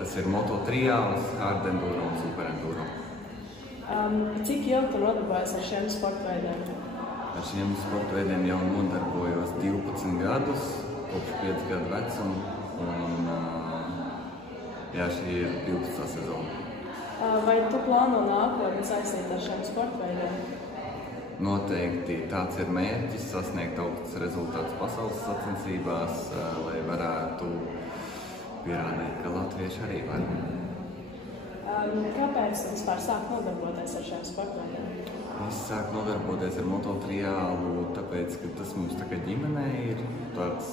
Tas ir moto triāls, hard enduro un super enduro. Cik ilgi tu nodarbojies ar šiem sporta veidiem? Ar šiem sporta veidiem jau nodarbojos 12 gadus, kopš 5 gadu vecuma, un šī ir 12. sezona. Vai tu plāno nākotni saistīt ar šiem sporta veidiem? Noteikti tāds ir mērķis – sasniegt augstus rezultātus pasaules sacensībās, lai varētu pierādīt, ka latvieši arī var. Kāpēc tu vispār sāk nodarboties ar šiem sporta veidiem? Es sāku nodarboties ar moto triālu, tāpēc, ka tas mums tā kā ģimenē ir tāds.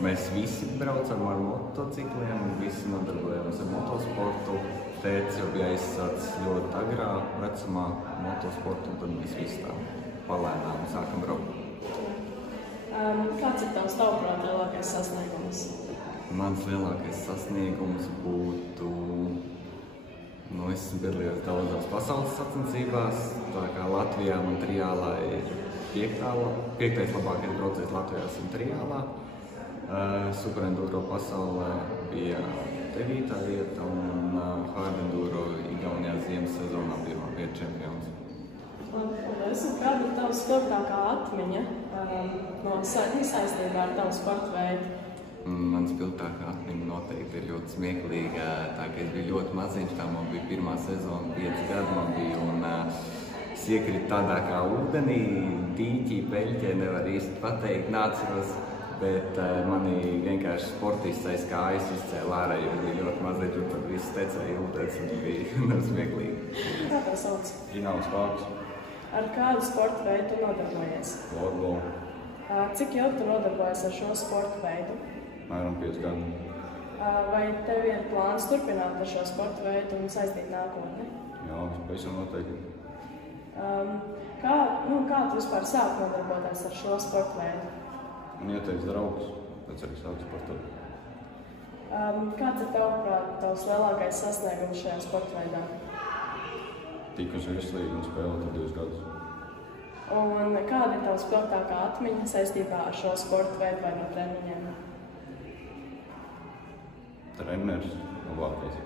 Mēs visi braucam ar motocikliem, visi nodarbojamies ar motosportu. Tētis jau bija aizsācis ļoti agrā vecumā motosportu, un tad mēs visi tā palēnām sākam braukt. Kāds ir tavs tavuprāt lielākais sasniegums? Mans lielākais sasniegums būtu, esmu piedalījies daudzās pasaules sacensībās, tā kā Latvijā man triālā ir 5. labākais braucējs Latvijā esmu triālā. Super enduro pasaulē bija 9. vieta un hard enduro Igaunijā ziemas sezonā bija vieta čempions. Kāda ir tava spilgtākā atmiņa saistībā ar tavu sporta veidu? Mans spilgtākā atmiņa noteikti ir ļoti smieklīga. Tā kā es biju ļoti maziņš, tā man bija pirmā sezona, 5 gadi man bija, un es iekritu tādā kā ūdenī, dīķī, peļķē, nevar īsti pateikt, nācos. Bet mani vienkārši sportists aiz kājas izcēla ārā, jo bija ļoti maziņš, un tad viss tecēja ūdens, un bija smieklīgi. Kā tev sauc? Ināls Vārds. Ar kādu sporta veidu tu nodarbojies? Floorball. Cik ilgi tu nodarbojies ar šo sporta veidu? Mēram 5 gadu. Vai tev ir plāns turpināt ar šo sporta veidu un saistīt nākotni? Jā, pavisam noteikti. Kā tu vispār sāk nodarboties ar šo sporta veidu? Man ieteiks draugs, pēc arī sāku sportot. Kāds ir tavs lielākais sasniegums šajā sporta veidā? Tiku uz virslīgu un spēlētu 2 gadus. Un kāda ir tava spilgtākā atmiņa saistībā ar šo sporta veidu vai no treniņiem? Treneris labākais.